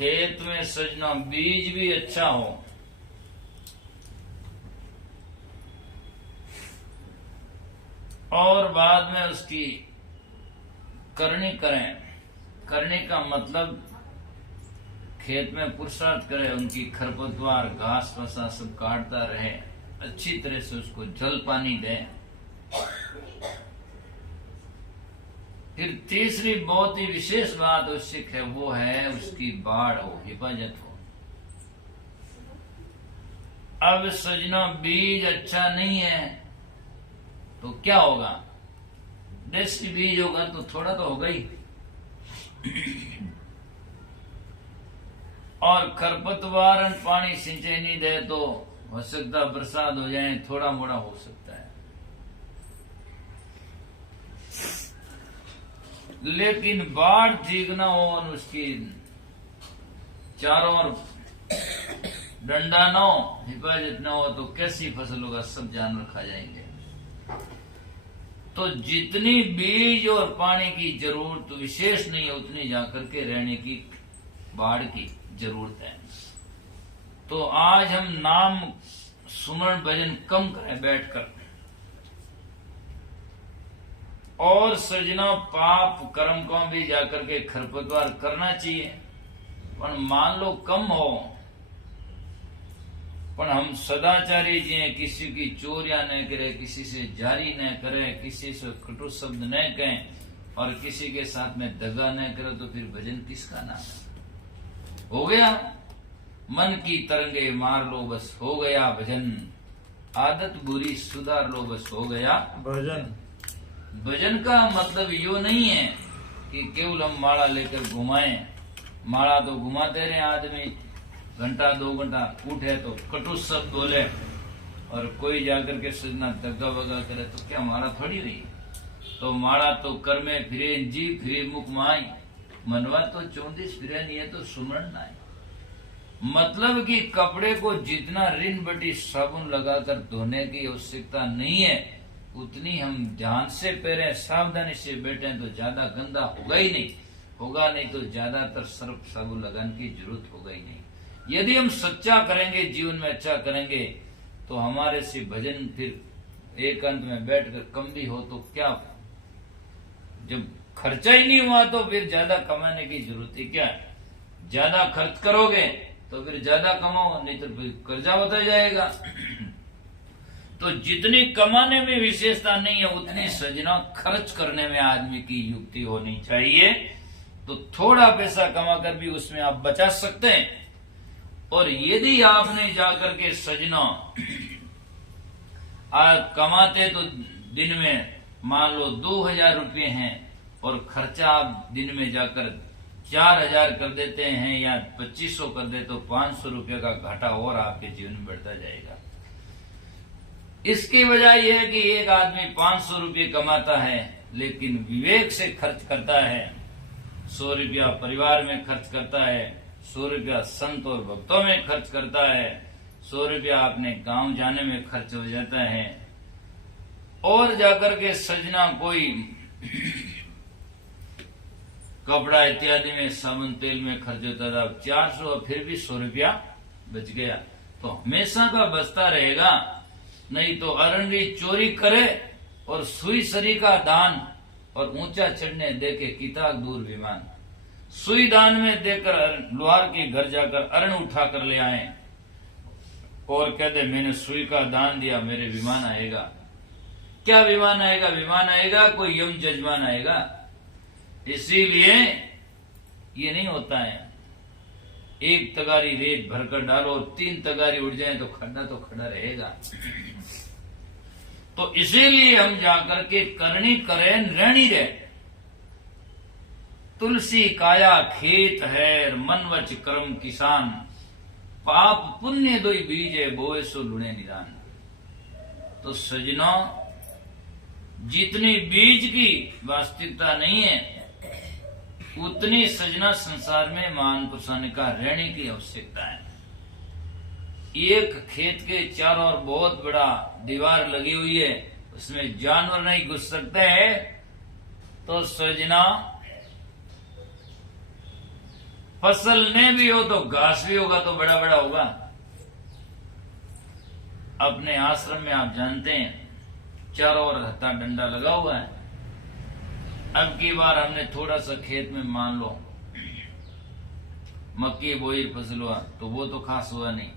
खेत में सजना बीज भी अच्छा हो और बाद में उसकी करनी करें। करने का मतलब खेत में पुरुषार्थ करे, उनकी खरपतवार घास फसा सब काटता रहे, अच्छी तरह से उसको जल पानी दे। फिर तीसरी बहुत ही विशेष बात उससे है, वो है उसकी बाढ़ हो, हिफाजत हो। अब सजना बीज अच्छा नहीं है तो क्या होगा? देसी बीज होगा तो थोड़ा तो होगा ही, और खरपतवार पानी सिंचाई नहीं दे तो हो सकता बरसात हो जाए, थोड़ा मोड़ा हो सकता है। लेकिन बाढ़ ठीक ना हो और उसकी चारों ओर डंडा ना हो, हिफाजत ना हो तो कैसी फसल होगा? सब जानवर खा जाएंगे। तो जितनी बीज और पानी की जरूरत विशेष नहीं है, उतनी जाकर के रहने की बाढ़ की जरूरत है। तो आज हम नाम सुमरण भजन कम करें बैठकर, और सजना पाप कर्म को भी जाकर के खरपतवार करना चाहिए। पर मान लो कम हो, पर हम सदाचारी जी हैं, किसी की चोरियां न करे, किसी से जारी न करे, किसी से कटु शब्द न कहें और किसी के साथ में दगा न करे, तो फिर भजन किसका नाम है? हो गया मन की तरंगे मार लो बस हो गया भजन, आदत बुरी सुधार लो बस हो गया भजन। भजन का मतलब यो नहीं है कि केवल हम माला लेकर घुमाएं। माला तो घुमाते रहे आदमी, घंटा 2 घंटा उठे तो कटु शब्द बोले और कोई जाकर के सजना दगा वगा करे तो क्या माला थोड़ी रही? तो माला तो कर में फिरे जी फिरे मुख माई, मनवा तो 34 फिरे नहीं है तो सुमरण नाई। मतलब कि कपड़े को जितना रिन बटी साबुन लगाकर धोने की आवश्यकता नहीं है, उतनी हम ध्यान से पहने, सावधानी से बैठे तो ज्यादा गंदा होगा ही नहीं। होगा नहीं तो ज्यादातर सर्फ साबुन लगाने की जरूरत होगा ही नहीं। यदि हम सच्चा करेंगे, जीवन में अच्छा करेंगे, तो हमारे से भजन फिर एकांत में बैठकर कम भी हो तो क्या, जब खर्चा ही नहीं हुआ तो फिर ज्यादा कमाने की जरूरत ही क्या है? ज्यादा खर्च करोगे तो फिर ज्यादा कमाओ, नहीं तो फिर कर्जा होता जाएगा। तो जितनी कमाने में विशेषता नहीं है, उतनी सजना खर्च करने में आदमी की युक्ति होनी चाहिए। तो थोड़ा पैसा कमाकर भी उसमें आप बचा सकते हैं। और यदि आपने जाकर के सजना कमाते तो दिन में मान लो 2000 रुपये हैं और खर्चा आप दिन में जाकर 4000 कर देते हैं या 2500 कर दे, तो 500 रुपये का घाटा और आपके जीवन में बढ़ता जाएगा। इसकी वजह यह है कि एक आदमी 500 रुपये कमाता है लेकिन विवेक से खर्च करता है। 100 रुपया परिवार में खर्च करता है, 100 रुपया संत और भक्तों में खर्च करता है, 100 रुपया अपने गांव जाने में खर्च हो जाता है, और जाकर के सजना कोई कपड़ा इत्यादि में, साबुन तेल में खर्च होता था 400, फिर भी 100 रुपया बच गया। तो हमेशा का बचता रहेगा। नहीं तो अरंडी चोरी करे और सुई सरी का दान और ऊंचा चढ़ने देके किताब दूर विमान। सुई दान में देकर लोहार के घर जाकर अरण उठा कर ले आए और कहते मैंने सुई का दान दिया, मेरे विमान आएगा। क्या विमान आएगा? विमान आएगा कोई यम जजमान आएगा। इसीलिए ये नहीं होता है, एक तगारी रेत भरकर डालो और 3 तगारी उड़ जाए तो खड़ा रहेगा। तो इसीलिए हम जाकर के करनी करें, रहनी रहे। तुलसी काया खेत है, मनवच कर्म किसान, पाप पुण्य दोई बीजे बोए सो लुणे निदान। तो सजनों, जितनी बीज की वास्तविकता नहीं है, उतनी सजना संसार में मान पुरुषान का रहने की आवश्यकता है। एक खेत के चारों ओर बहुत बड़ा दीवार लगी हुई है, उसमें जानवर नहीं घुस सकते हैं, तो सजना फसलने भी हो तो घास भी होगा तो बड़ा बड़ा होगा। अपने आश्रम में आप जानते हैं चारों ओर हत्था डंडा लगा हुआ है। अब की बार हमने थोड़ा सा खेत में मान लो मक्की बोई फसल हुआ तो वो तो खास हुआ नहीं,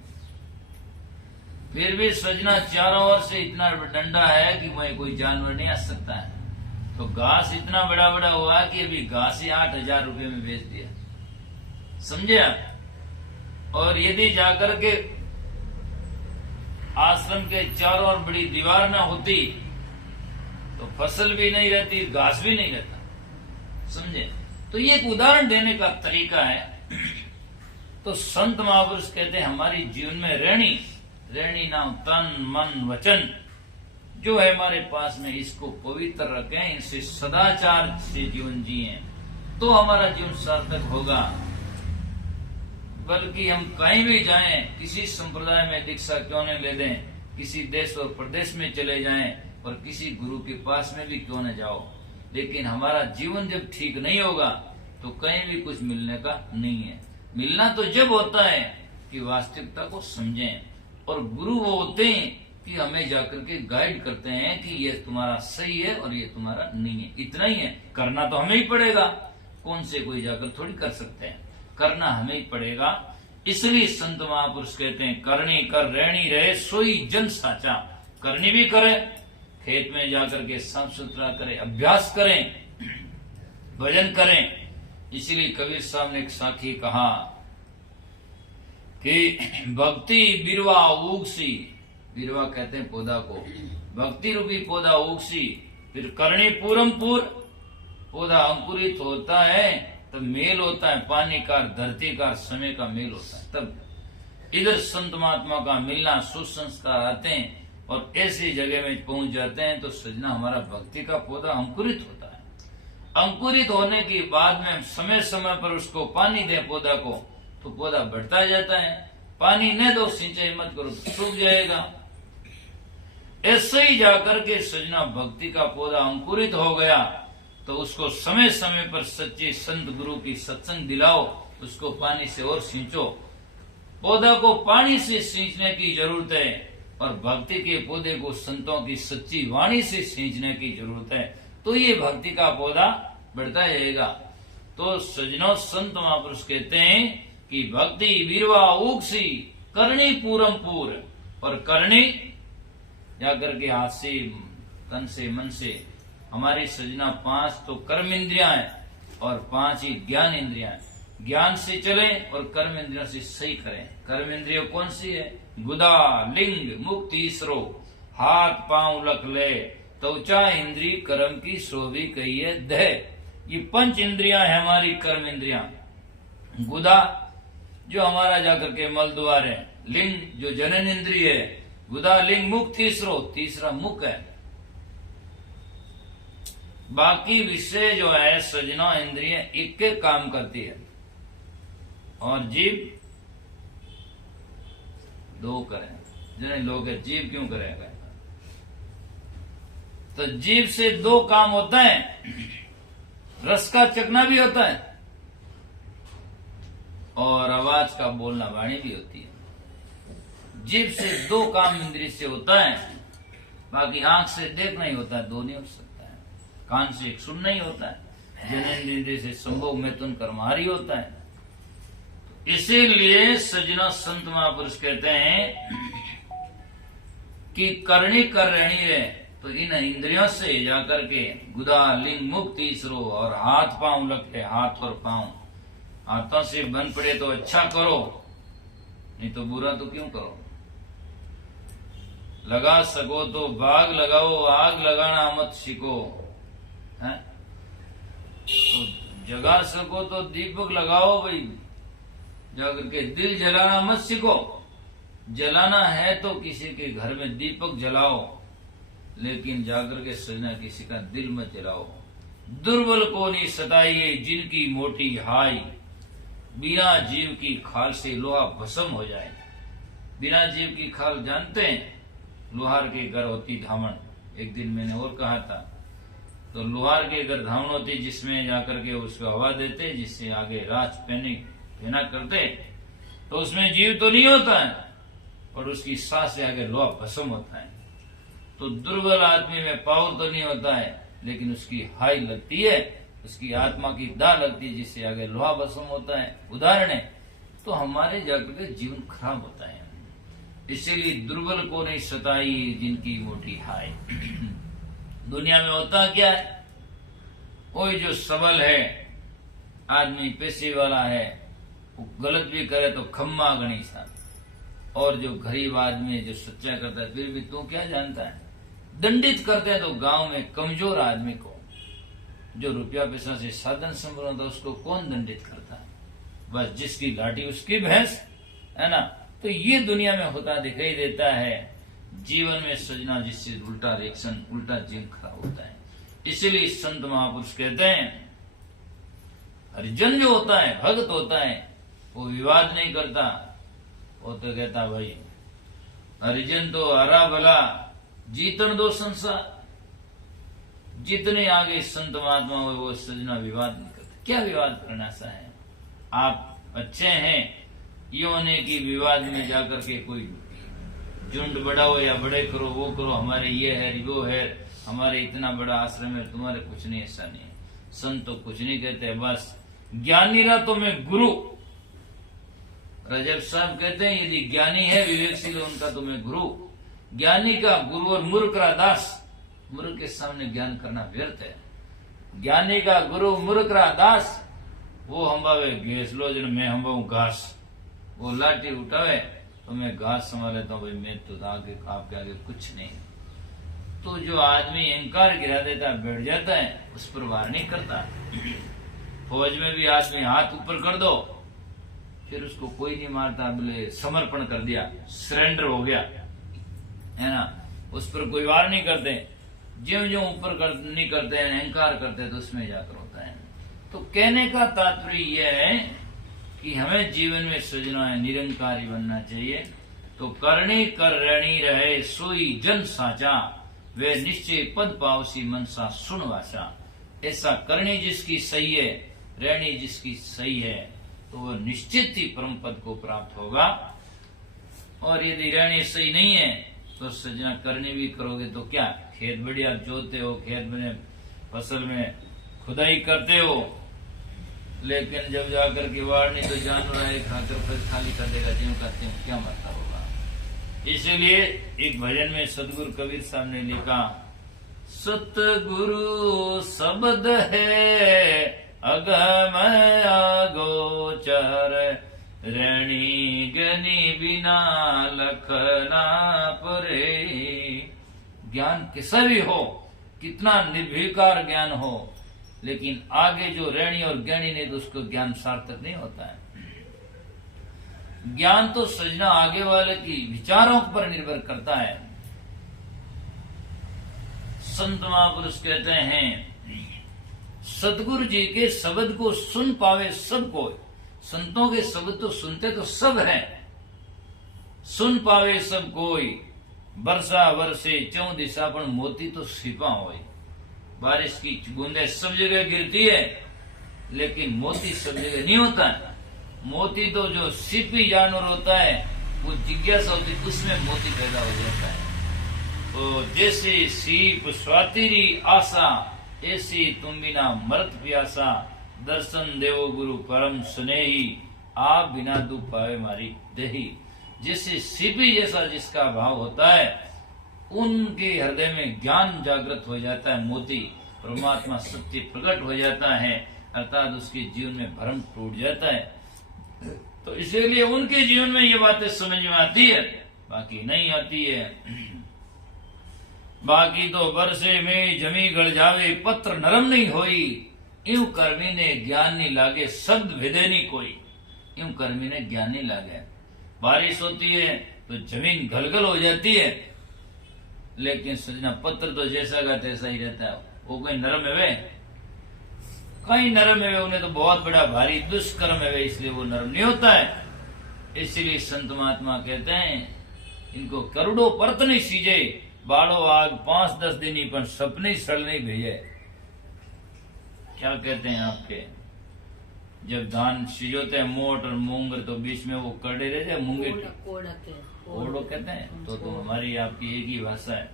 फिर भी सजना चारों ओर से इतना डंडा है कि वहीं कोई जानवर नहीं आ सकता है। तो घास इतना बड़ा बड़ा हुआ कि अभी घास ही 8,000 रुपए में बेच दिया, समझे आप। और यदि जाकर के आश्रम के चारों ओर बड़ी दीवार ना होती तो फसल भी नहीं रहती, घास भी नहीं रहता, समझे। तो ये एक उदाहरण देने का तरीका है। तो संत महापुरुष कहते हैं हमारी जीवन में रहनी नाम तन मन वचन जो है हमारे पास में, इसको पवित्र रखें, इनसे सदाचार से जीवन जिए तो हमारा जीवन सार्थक होगा। बल्कि हम कहीं भी जाएं, किसी संप्रदाय में दीक्षा क्यों न ले दें, किसी देश और प्रदेश में चले जाएं और किसी गुरु के पास में भी क्यों न जाओ, लेकिन हमारा जीवन जब ठीक नहीं होगा तो कहीं भी कुछ मिलने का नहीं है। मिलना तो जब होता है कि वास्तविकता को समझें, और गुरु वो होते हैं कि हमें जाकर के गाइड करते हैं कि ये तुम्हारा सही है और ये तुम्हारा नहीं है। इतना ही है, करना तो हमें ही पड़ेगा, कौन से कोई जाकर थोड़ी कर सकते हैं, करना हमें ही पड़ेगा। इसलिए संत महापुरुष कहते हैं करनी कर रहनी रहे सोई जन साचा। करनी भी करे, खेत में जाकर के साफ सुथरा करें, अभ्यास करें, भजन करें। इसीलिए कबीर साहब ने एक साखी कहा कि भक्ति बिरवा उगसी, बिरवा कहते हैं पौधा को, भक्ति रूपी पौधा उगसी, फिर करणी पूरम पूर, पौधा अंकुरित होता है तब मेल होता है, पानी का धरती का समय का मेल होता है, तब इधर संत महात्मा का मिलना, सुसंस्कार आते हैं और ऐसी जगह में पहुंच जाते हैं तो सजना हमारा भक्ति का पौधा अंकुरित होता है। अंकुरित होने के बाद में समय समय पर उसको पानी दें पौधा को तो पौधा बढ़ता जाता है। पानी न दो, सिंचाई मत करो तो सूख जाएगा। ऐसे ही जाकर के सजना भक्ति का पौधा अंकुरित हो गया तो उसको समय समय पर सच्चे संत गुरु की सत्संग दिलाओ, उसको पानी से और सींचो। पौधा को पानी से सींचने की जरूरत है और भक्ति के पौधे को संतों की सच्ची वाणी से सींचने की जरूरत है, तो ये भक्ति का पौधा बढ़ता जाएगा। तो सजनों संत महापुरुष कहते हैं कि भक्ति बीरवा उगसी करनी पूरम पूर, और करनी जाकर के हाथ से तन से मन से। हमारी सजना 5 तो कर्म इंद्रियां हैं और 5 ही ज्ञान इंद्रियां हैं। ज्ञान से चले और कर्म इंद्रियों से सही करें। कर्म इंद्रिय कौन सी है? गुदा लिंग मुख तीसरो, हाथ पांव लख ले, त्वचा इंद्री कर्म की शोभी कही है दह। ये 5 इंद्रियां है हमारी कर्म इंद्रियां। गुदा जो हमारा जाकर के मल द्वार है, लिंग जो जनन इंद्रिय है, गुदा लिंग मुख तीसरो, तीसरा मुख है। बाकी विषय जो है सजना इंद्रिय एक के काम करती है और जीव 2 करें। जिन्हें लोग जीव क्यों करेगा? तो जीव से 2 काम होता है, रस का चखना भी होता है और आवाज का बोलना वाणी भी होती है। जीव से 2 काम इंद्रिय से होता है, बाकी आंख से देखना ही होता है, 2 नहीं हो सकता है। कान से सुनना ही होता है, जननेन्द्रिय से संभोग मैथुन कर्महारी होता है। इसीलिए सजना संत महापुरुष कहते हैं कि करनी कर रहनी रहे, तो इन इंद्रियों से जाकर के गुदा लिंग मुख तीसरो और हाथ पांव लगे, हाथ और पांव। हाथों से बन पड़े तो अच्छा करो, नहीं तो बुरा तो क्यों करो। लगा सको तो बाग लगाओ, आग लगाना मत सीखो, है? तो जगा सको तो दीपक लगाओ भाई, जाकर के दिल जलाना मत सीखो। जलाना है तो किसी के घर में दीपक जलाओ, लेकिन जाकर के सजना किसी का दिल मत जलाओ। दुर्बल को नहीं सताइए जिनकी मोटी हाय, बिना जीव की खाल से लोहा भस्म हो जाए। बिना जीव की खाल जानते हैं, लोहार के घर होती धामण। एक दिन मैंने और कहा था, तो लोहार के घर धामण होती जिसमें जाकर के उसको हवा देते, जिससे आगे राख फेना करते तो उसमें जीव तो नहीं होता है, और उसकी सांस से आगे लोहा भस्म होता है। तो दुर्बल आदमी में पावर तो नहीं होता है, लेकिन उसकी हाई लगती है, उसकी आत्मा की दाह लगती है, जिससे आगे लोहा भस्म होता है। उदाहरण है, तो हमारे जाकर के जीवन खराब होता है। इसीलिए दुर्बल को नहीं सताई जिनकी मोटी हाय। दुनिया में होता क्या है, कोई जो सबल है आदमी, पैसे वाला है, वो गलत भी करे तो खम्मा गणेशा, और जो गरीब आदमी जो सच्चा करता है फिर भी तू क्या जानता है, दंडित करते हैं। तो गांव में कमजोर आदमी को, जो रुपया पैसा से साधन संपन्न होता है, उसको कौन दंडित करता है? बस जिसकी लाठी उसकी भैंस, है ना। तो ये दुनिया में होता दिखाई देता है। जीवन में सजना जिससे उल्टा रिएक्शन, उल्टा जीवन खराब होता है। इसीलिए संत महापुरुष कहते हैं, हरिजन जो होता है, भक्त होता है, वो विवाद नहीं करता। वो तो कहता भाई हरिजन तो हरा भला जीतन दो संसार। जितने आगे संत महात्मा हुए वो सजना विवाद नहीं करते। क्या विवाद करना सा है? आप अच्छे हैं, ये होने की विवाद में जाकर के कोई झुंड बढ़ाओ या बड़े करो, वो करो, हमारे ये है वो है, हमारे इतना बड़ा आश्रम है, तुम्हारे कुछ नहीं, ऐसा नहीं है। संत तो कुछ नहीं कहते, बस ज्ञानी रहा तो मैं गुरु। रजब साहब कहते हैं, यदि ज्ञानी है विवेकशील उनका तो मैं गुरु। ज्ञानी का गुरु और मूर्ख का दास। मूर्ख के सामने ज्ञान करना व्यर्थ है। ज्ञानी का गुरु, मूर्ख का दास। वो हम्बावे घेस लो जन, मैं हम्बाऊ घास। वो लाठी उठावे तो मैं घास संभाल लेता हूँ, भाई मैं तो आगे आपके आगे कुछ नहीं। तो जो आदमी अहंकार गिरा देता है, बैठ जाता है, उस पर वार नहीं करता। फौज में भी आदमी हाथ ऊपर कर दो, फिर उसको कोई नहीं मारता, बोले समर्पण कर दिया, सरेंडर हो गया, है ना, उस पर कोई वार नहीं करते। ज्यों ज्यों ऊपर नहीं करते हैं, अहंकार करते हैं, तो उसमें जाकर होता है। तो कहने का तात्पर्य यह है कि हमें जीवन में सजना है, निरंकारी बनना चाहिए। तो करणी कर रणी रहे सोई जन साचा, वे निश्चय पद पावसी मनसा सुन वाचा। ऐसा करणी जिसकी सही है, रणी जिसकी सही है, तो वह निश्चित ही परम पद को प्राप्त होगा। और यदि रणी सही नहीं है तो सजना करनी भी करोगे तो क्या, खेत बढ़िया जोते हो, खेत में फसल में खुदाई करते हो, लेकिन जब जाकर के वाड़ नहीं तो जानवर आए खाकर फिर खाली कर देगा, ज्यों करते हो क्या मतलब होगा। इसीलिए एक भजन में सतगुरु कबीर साहब ने लिखा, सतगुरु शब्द है अगम अगोचर, ऋणी गनी बिना लखना परे। ज्ञान कैसा भी हो, कितना निर्विकार ज्ञान हो, लेकिन आगे जो ऋणी और ज्ञानी नहीं तो उसको ज्ञान सार्थक नहीं होता है। ज्ञान तो सजना आगे वाले की विचारों पर निर्भर करता है। संत महापुरुष कहते हैं, सतगुरु जी के शब्द को सुन पावे सब कोई। संतों के शब्द तो सुनते तो सब हैं, सुन पावे सब कोई। वर्षा वर्षे चौं दिशा पर मोती तो सिपा होए। बारिश की बूंदें सब जगह गिरती है, लेकिन मोती सब जगह नहीं होता है। मोती तो जो सिपी जानवर होता है, वो जिज्ञासा होती है, उसमें मोती पैदा हो जाता है। तो जैसे सीप स्वातिरी आशा, ऐसी तुम बिना मरत प्यासा। दर्शन देवो गुरु परम स्नेही, आप बिना दुख पावे मारी देही। जैसे सीपी जैसा जिसका भाव होता है, उनके हृदय में ज्ञान जागृत हो जाता है, मोती परमात्मा सत्य प्रकट हो जाता है, अर्थात उसके जीवन में भ्रम टूट जाता है। तो इसीलिए उनके जीवन में ये बातें समझ में आती है, बाकी नहीं आती है। बाकी तो बरसे में जमी गड़ जावे, पत्र नरम नहीं होई। यूं कर्मी ने ज्ञान नहीं लागे, शब्द भेदे नहीं कोई। यूं कर्मी ने ज्ञान नहीं लागे। बारिश होती है तो जमीन गलगल हो जाती है, लेकिन सजना पत्र तो जैसा का तैसा ही रहता है। वो कोई नरम है वे, कहीं नरम है, उन्हें तो बहुत बड़ा भारी दुष्कर्म है, इसलिए वो नरम नहीं होता है। इसलिए संत महात्मा कहते हैं, इनको करोड़ों परत नहीं सीजे, बाड़ो आग 5-10 दिन ही पर सपने सड़ नहीं भेजे। क्या कहते हैं आपके, जब धान सिजोते हैं मोट और मूंगर तो बीच में वो कड़े रहते हैं मूंगे कोड़ो कहते हैं। तो हमारी आपकी एक ही भाषा है।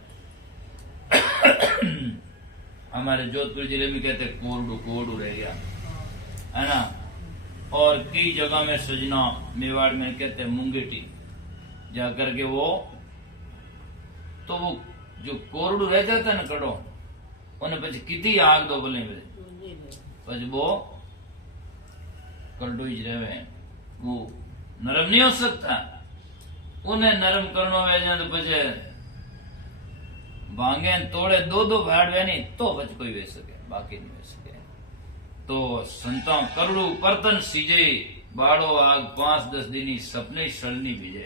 हमारे जोधपुर जिले में कहते हैं कोरडू, कोरडू रह गया है ना। और कई जगह में सजना, मेवाड़ में कहते हैं मुंगेटी। जाकर के वो तो वो जो कोरडू रह जाता है ना कड़ो, उन्हें પછી कितनी आग दो बोले પછી वो कड़ो ही रहे, वो नरम नहीं हो सकता। उन्हें नरम करना वे तो પછી भांगे तोड़े दो दो भाड़ नहीं तो बच कोई वे सके, बाकी नहीं वे सके। तो संता करुड़ू परतन सीजे बाड़ो आग 5-10 दिन सपने सड़नी भीजे,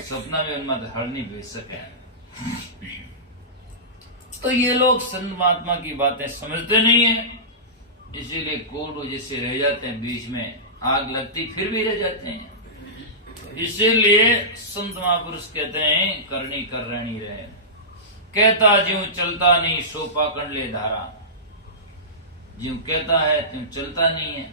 सपना में उनमें हड़नी भेज सके। तो ये लोग संत महात्मा की बातें समझते नहीं है, इसीलिए कोडू जैसे रह जाते हैं, बीच में आग लगती फिर भी रह जाते हैं। इसीलिए संत महापुरुष कहते हैं करनी कर रहनी रहे, कहता ज्यों चलता नहीं सो पाकड़ ले धारा। ज्यों कहता है त्यों चलता नहीं है।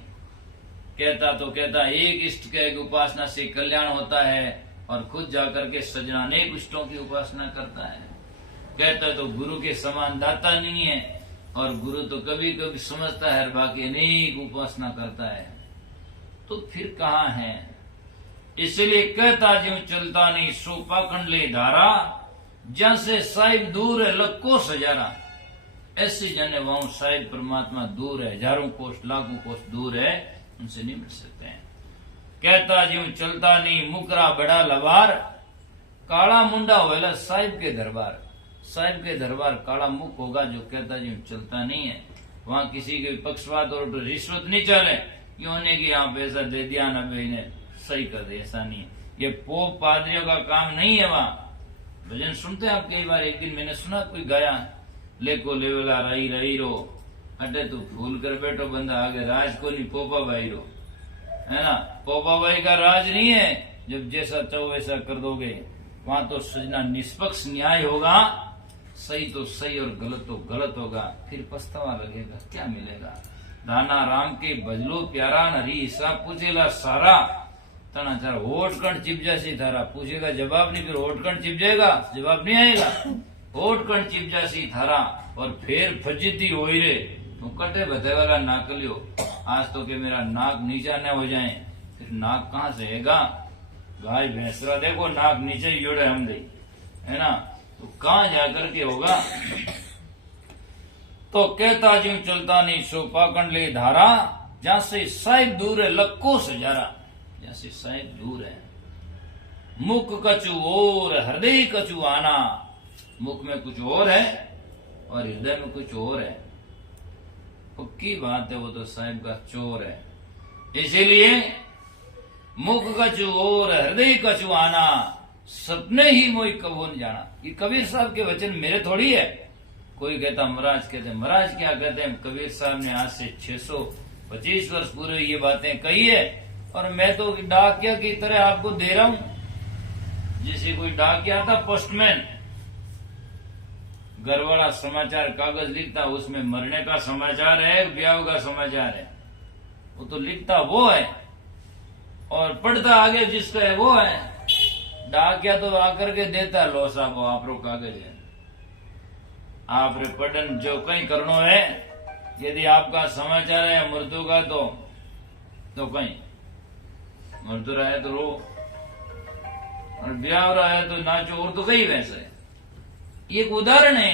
कहता तो कहता एक इष्ट के उपासना से कल्याण होता है और खुद जाकर के सजना अनेक इष्टों की उपासना करता है। कहता तो गुरु के समान दाता नहीं है, और गुरु तो कभी कभी समझता है बाकी अनेक उपासना करता है, तो फिर कहाँ है। इसलिए कहता ज्यों चलता नहीं सो पाकड़ ले धारा, जैसे साहिब दूर है लक्को सजारा। ऐसे जने वहां साहिब परमात्मा दूर है, हजारों कोष लाखों कोष दूर है, उनसे नहीं मिल सकते हैं। कहता ज्यों चलता नहीं मुकरा बड़ा लबार, काला मुंडा होएला साहिब के दरबार। साहिब के दरबार काला मुख होगा जो कहता ज्यों चलता नहीं है। वहां किसी के पक्षपात और रिश्वत नहीं चले, क्यों ने कि यहाँ पैसा दे दिया ना भाई सही कर दे, ऐसा नहीं है। ये पोप पादरियों का काम नहीं है। वहां भजन सुनते हैं आप कई बार। एक दिन मैंने सुना कोई गाया, लेको लेवला रही रही रो, अटे तू भूल कर बैठो बंदा आगे राज को नहीं पोपा भाई रो, है ना। पोपा भाई का राज नहीं है, जब जैसा चाहो वैसा कर दोगे। वहां तो सजना निष्पक्ष न्याय होगा, सही तो सही और गलत तो गलत होगा, फिर पछतावा लगेगा, क्या मिलेगा। दाना राम के बजलो प्यारा नरी हिसाब पूछेला सारा, तना चार होट कण चिप जासी थारा। पूछेगा जवाब नहीं, फिर होट कण चिप जाएगा, जवाब नहीं आएगा। होट कण चिप जासी थारा और फिर फजीती हो रे, तो कटे बधे वाला नाकलियो। आज तो के मेरा नाक नीचा न हो जाए, फिर नाक कहाँ से हैगा। गाय भैंसरा देखो नाक नीचे ही जोड़े हम दे, है ना, तो कहाँ जाकर के होगा। तो कहता ज्यों चलता नहीं सो पाकड़ ले धारा, जहां से साहिब दूर है लक्को सजारा। जहां से साहिब दूर है, मुख कछु और हृदय कछु आना। मुख में कुछ और है और हृदय में कुछ और है। पक्की बात है, वो तो साहिब का चोर है। इसीलिए मुख कछु और हृदय कछु आना, सपने ही मोई कबो न जाना। ये कबीर साहब के वचन मेरे थोड़ी है। कोई कहता महाराज कहते, महाराज क्या कहते हैं। कबीर साहब ने आज से 625 वर्ष पूर्व ये बातें कही है, और मैं तो डाकिया की तरह आपको दे रहा हूं। जैसे कोई डाकिया था पोस्टमैन, घर वाला समाचार कागज लिखता, उसमें मरने का समाचार है, ब्याह का समाचार है, वो तो लिखता वो है और पढ़ता आगे जिसका है वो है। डाकिया तो आकर के देता, लो साहब आप रो कागज है, आप रे पढ़न जो कहीं करनो है। यदि आपका समाचार है मृत्यु का तो कहीं मृत्यु रहा है तो रो, और ब्याह रहा है तो नाचो, और तो कहीं वैसे है। एक उदाहरण है।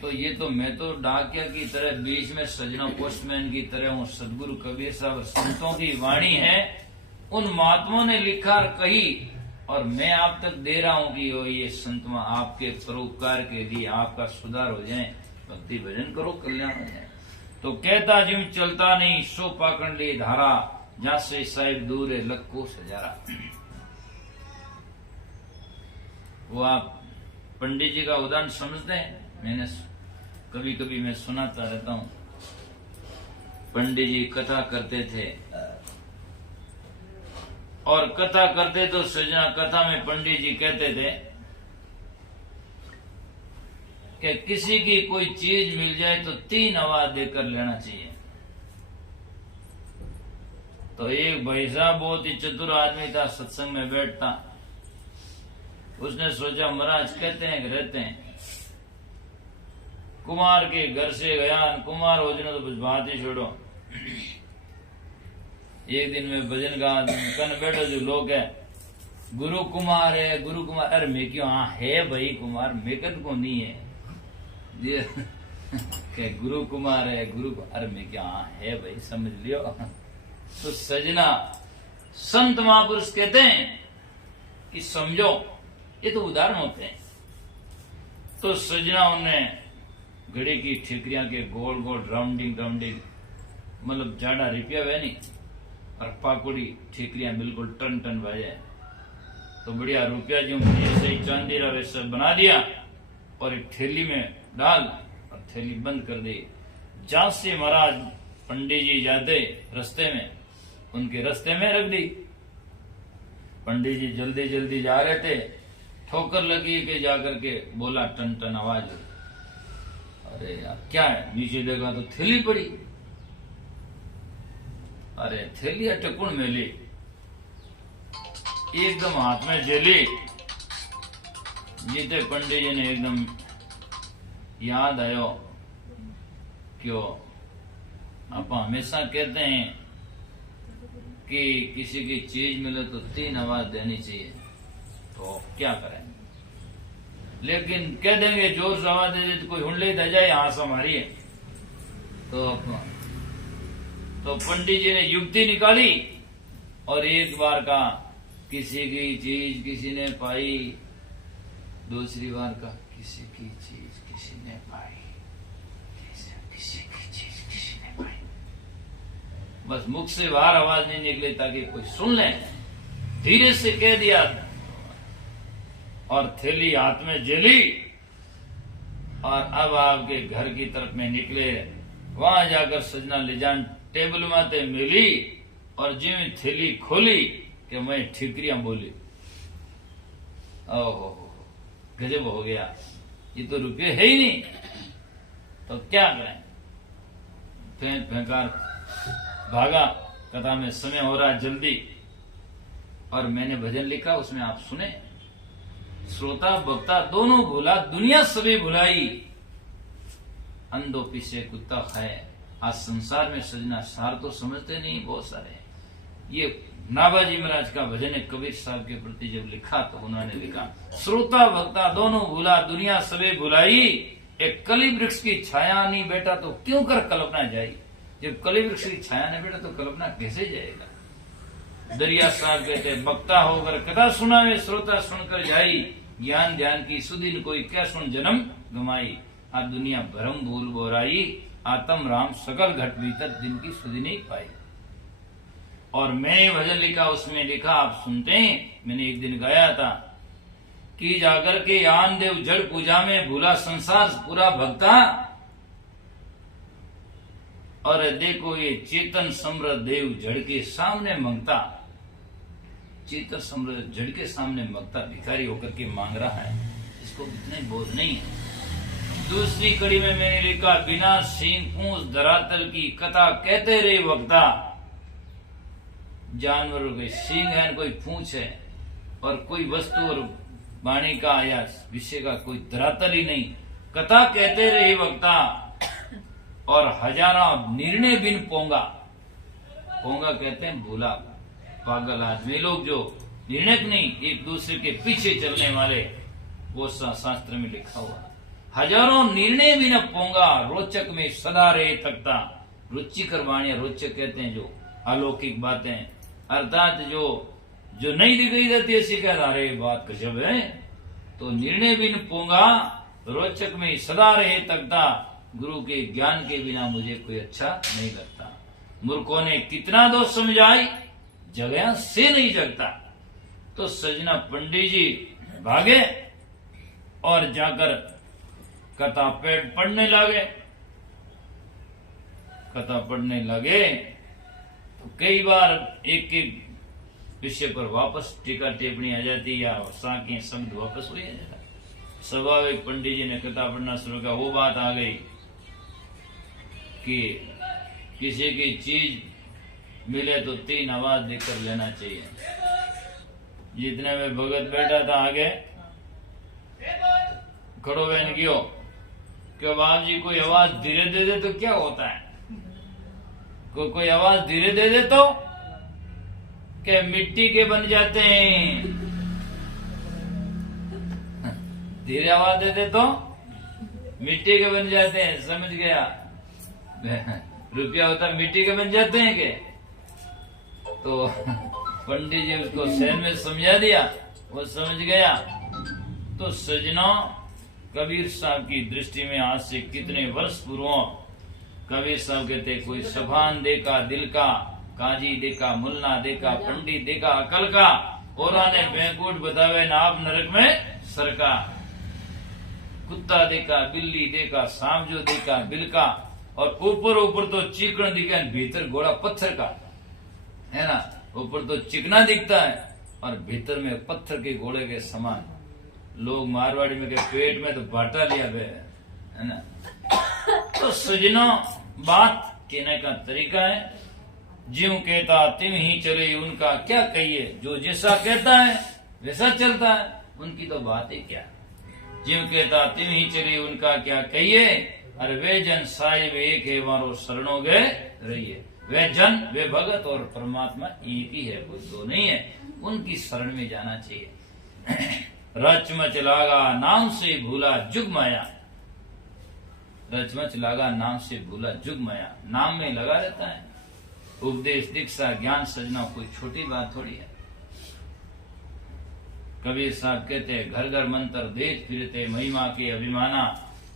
तो ये तो मैं तो डाकिया की तरह बीच में सजना पोस्टमैन की तरह हूँ। सदगुरु कबीर साहब संतों की वाणी है, उन महात्माओं ने लिखा और कही, और मैं आप तक दे रहा हूँ कि ये संतमा आपके परोपकार के लिए आपका सुधार हो जाए, भक्ति भजन करो, कल्याण हो जाए। तो कहता ज्यों चलता नहीं सो पाकड़ ले धारा, जहां से साहिब दूर है लक्को सजारा। वो आप पंडित जी का उदाहरण समझते हैं। मैंने कभी कभी मैं सुनाता रहता हूँ। पंडित जी कथा करते थे, और कथा करते तो सजना कथा में पंडित जी कहते थे कि किसी की कोई चीज मिल जाए तो 3 आवाज देकर लेना चाहिए। तो एक भाई साहब बहुत ही चतुर आदमी था, सत्संग में बैठता। उसने सोचा महाराज कहते हैं कि रहते हैं, कुमार के घर से गया, कुमार हो जाना तो कुछ बात ही छोड़ो। एक दिन में भजन का कन बैठो जो लोग है, गुरु कुमार है, गुरु कुमार। अरे मैं क्यों, हाँ है भाई कुमार, मेकन को नहीं है ये के गुरु कुमार है, गुरु। अरे मैं क्या, हाँ है भाई, समझ लियो। तो सजना, संत महापुरुष कहते हैं कि समझो, ये तो उदाहरण होते हैं। तो सजना उन्हें घड़ी की ठिकरियां के गोल गोल राउंडिंग राउंडिंग, मतलब जाड़ा रिपिया हुआ नहीं, और पाकुड़ी ठिकरियां बिल्कुल टन टन बजे। तो बढ़िया रुपया जो जैसे ही चांदी का वैसा बना दिया और एक थैली में डाल और थैली बंद कर दी। जहां से महाराज पंडित जी जाते रास्ते में, उनके रास्ते में रख दी। पंडित जी जल्दी जल्दी जा रहे थे, ठोकर लगी के जाकर के बोला टन टन आवाज, अरे यार क्या है? नीचे देखा तो थैली पड़ी। अरे थैली टकुण में ली, एकदम हाथ में जेली। जीते पंडित जी ने एकदम याद आयो, क्यों आप हमेशा कहते हैं कि किसी की चीज मिले तो 3 आवाज देनी चाहिए, तो क्या करें? लेकिन कह देंगे जोर से आवाज दे दे तो कोई हुंडले दे जाए, आस हमारी है। तो पंडित जी ने युक्ति निकाली और एक बार का किसी की चीज किसी ने पाई, दूसरी बार का किसी की चीज किसी ने पाई, किसी की चीज किसी ने पाई। बस मुख से बाहर आवाज नहीं निकली ताकि कोई सुन ले। धीरे से कह दिया और थैली हाथ में जेली, और अब आपके घर की तरफ में निकले। वहां जाकर सजना ले जान टेबल माते मिली, और जिम्मे थैली खोली कि मैं ठिकरियां बोली। ओहो गजब हो गया, ये तो रुपये है ही नहीं, तो क्या करें? फेंक फेंकार भागा, कथा में समय हो रहा जल्दी। और मैंने भजन लिखा, उसमें आप सुने, श्रोता वक्ता दोनों भूला, दुनिया सभी भुलाई, अंधो पीछे कुत्ता खाए। आज संसार में सजना सार तो समझते नहीं बहुत सारे। ये नाभाजी महाराज का भजन है, कबीर साहब के प्रति जब लिखा तो उन्होंने लिखा, श्रोता वक्ता दोनों भूला, दुनिया सभी भुलाई, एक कली वृक्ष की छाया नहीं बैठा तो क्यों कर कल्पना जाई। जब कली वृक्ष की छाया नहीं बैठा तो कल्पना कैसे जाएगा? दरिया साहब कहते, वक्ता होकर कथा सुनावे, श्रोता सुनकर जाई, ज्ञान ध्यान की सुदिन कोई क्या सुन जन्म गमाई। आ दुनिया भरम भूल बोराई, आत्म राम सकल घट भीतर दिन की सुधि नहीं पाई। और मैंने भजन लिखा, उसमें लिखा आप सुनते हैं, मैंने एक दिन गाया था कि जाकर के आन देव जड़ पूजा में भूला संसार पूरा भक्ता, और देखो ये चेतन समृद्ध देव जड़ के सामने मंगता। चेतन समृद्ध जड़ के सामने मंगता, भिखारी होकर के मांग रहा है, इसको इतने बोध नहीं है। दूसरी कड़ी में मैंने लिखा, बिना सींग पूंछ धरातल की कथा कहते रहे वक्ता। जानवरों के सींग है, कोई पूंछ है, और कोई वस्तु और वाणी का या विषय का कोई धरातल ही नहीं, कथा कहते रहे वक्ता। और हजारों निर्णय बिन पोंगा, पोंगा कहते हैं भूला पागल आदमी लोग जो निर्णय नहीं, एक दूसरे के पीछे चलने वाले, वो शास्त्र में लिखा हुआ। हजारों निर्णय बिन पोंगा, रोचक में सदा रहे तकता। रुचिकर वाणियां, रोचक कहते हैं जो अलौकिक बातें, अर्थात जो नहीं दिखाई देती ऐसी कह रहा है, बात गजब है। तो निर्णय बिन पोंगा, रोचक में सदा रहे तकता, गुरु के ज्ञान के बिना मुझे कोई अच्छा नहीं लगता। मूर्खों ने कितना दोष समझाई, जगह से नहीं जगता। तो सजना पंडित जी भागे और जाकर कथा पेट पढ़ने लगे। कथा पढ़ने लगे तो कई बार एक एक विषय पर वापस टीका टिप्पणी आ जाती, या साके शब्द वापस हो जाता। स्वाभाविक पंडित जी ने कथा पढ़ना शुरू किया। वो बात आ गई कि किसी की चीज मिले तो 3 आवाज देकर लेना चाहिए। जितने में भगत बैठा था आगे खड़ो बहन गयो कि बाप जी कोई आवाज धीरे दे दे तो क्या होता है, कोई आवाज धीरे दे दे तो कि मिट्टी के बन जाते हैं, धीरे आवाज दे दे तो मिट्टी के बन जाते हैं। समझ गया? रुपया होता मिट्टी के बन जाते हैं के? तो पंडित जी उसको सहन में समझा दिया, वो समझ गया। तो सजनों, कबीर साहब की दृष्टि में आज से कितने वर्ष पूर्व कबीर साहब कहते कोई सभान देखा दिल का, काजी देखा मुल्ला देखा, पंडित देखा अकल का, और ने बैंकुट बतावे नाप नरक में सरका। कुत्ता देखा, बिल्ली देखा, सांप जो देखा बिल का, और ऊपर ऊपर तो चिकन दिखा, भीतर गोला पत्थर का है ना। ऊपर तो चिकना दिखता है और भीतर में पत्थर के गोले के समान। लोग मारवाड़ी में के पेट में तो बाटा लिया है ना। तो सजनों, बात कहने का तरीका है, ज्यों कहता तिम ही चले उनका क्या कहिए। जो जैसा कहता है वैसा चलता है, उनकी तो बात ही क्या। ज्यों कहता तिम ही चले उनका क्या कहिए, अरे वे जन साहिब एक है मारो शरणों गए रहिए। वे जन, वे भगत और परमात्मा एक ही है, कोई दो नहीं है। उनकी शरण में जाना चाहिए। रचमच लागा नाम से भूला जुग माया, रचमच लागा नाम से भूला जुग माया। नाम में लगा रहता है। उपदेश दीक्षा ज्ञान सजना कोई छोटी बात थोड़ी है। कबीर साहब कहते घर घर मंत्र देख फिरते महिमा के अभिमाना,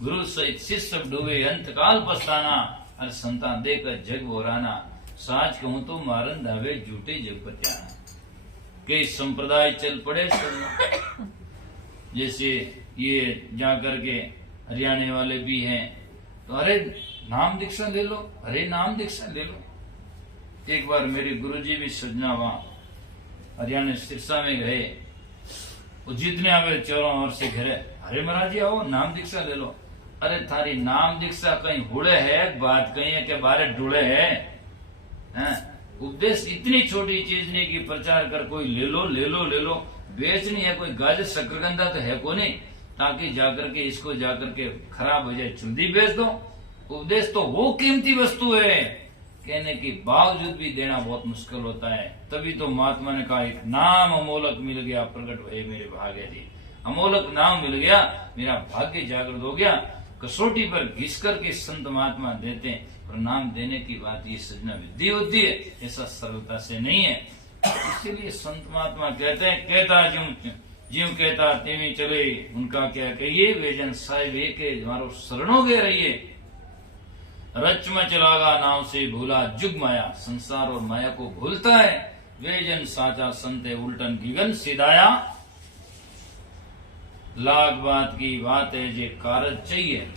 गुरु सहित शिष्य डूबे अंत काल पछताना, अरे संतान देकर जग बोराना, साच कहूं तो मारन धावे झूठे जग पत्याना। कई संप्रदाय चल पड़े सब, जैसे ये जाकर के हरियाणा वाले भी हैं, तो अरे नाम दीक्षा ले लो, अरे नाम दीक्षा ले लो। एक बार मेरे गुरुजी भी सजना वहां हरियाणा सिरसा में गए, वो जितने आवे चौरों ओर से घरे, अरे महाराज जी आओ नाम दीक्षा ले लो। अरे थारी नाम दीक्षा कहीं हुड़े है, बात कहीं है कि बारे डुड़े है। उपदेश इतनी छोटी चीज नहीं कि प्रचार कर कोई ले लो ले लो ले लो। बेचनी है कोई गाजर शकरकंदा तो है को नहीं, ताकि जाकर के इसको जाकर के खराब हो जाए चुंदी बेच दो। उपदेश तो वो कीमती वस्तु है, कहने के बावजूद भी देना बहुत मुश्किल होता है। तभी तो महात्मा ने कहा एक नाम अमोलक मिल गया प्रकट हुए मेरे भाग्य जी। अमोलक नाम मिल गया, मेरा भाग्य जागृत हो गया। कसौटी पर घिस करके संत महात्मा देते हैं, और नाम देने की बात ये सजना विधि होती है, ऐसा सरलता से नहीं है। इसीलिए संत महात्मा कहते हैं कहता ज्यों कहता तेमी चले उनका क्या कहिए, वे जन साहिब एक हमारो शरणों के रहिए। रचमच लागा नाम से भूला जुग माया, संसार और माया को भूलता है। वे जन साचा संते उल्टन गिगन सिदाया, लाख बात की बात है जे कारज चाहिए।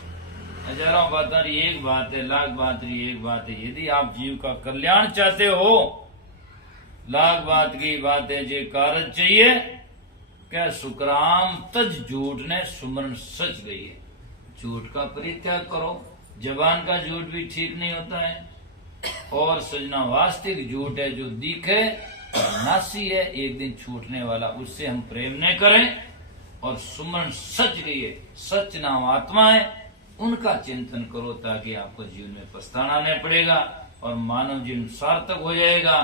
हजारों बात रही एक बात है, लाख बात रही एक बात है। यदि आप जीव का कल्याण चाहते हो, लाख बात की बात है जे कारज चाहिए। क्या सुकराम तज झूठ ने सुमरण सच गई है। झूठ का परित्याग करो, जबान का झूठ भी ठीक नहीं होता है। और सजना वास्तविक झूठ है जो दिखे नासी है, एक दिन छूटने वाला, उससे हम प्रेम न करें। और सुमरण सच गई है, सच नाम आत्मा है, उनका चिंतन करो ताकि आपको जीवन में पछताना नहीं पड़ेगा और मानव जीवन सार्थक हो जाएगा।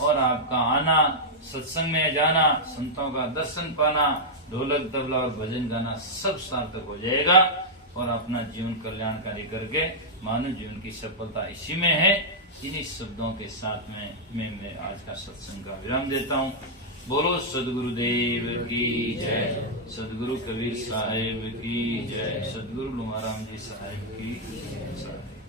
और आपका आना, सत्संग में जाना, संतों का दर्शन पाना, ढोलक तबला और भजन गाना सब सार्थक हो जाएगा। और अपना जीवन कल्याणकारी करके मानव जीवन की सफलता इसी में है। इन्हीं शब्दों के साथ में मैं आज का सत्संग का विराम देता हूँ। बोलो सदगुरुदेव की जय, सदगुरु कबीर साहेब की जय, सदगुरु लुमाराम जी साहेब की जय।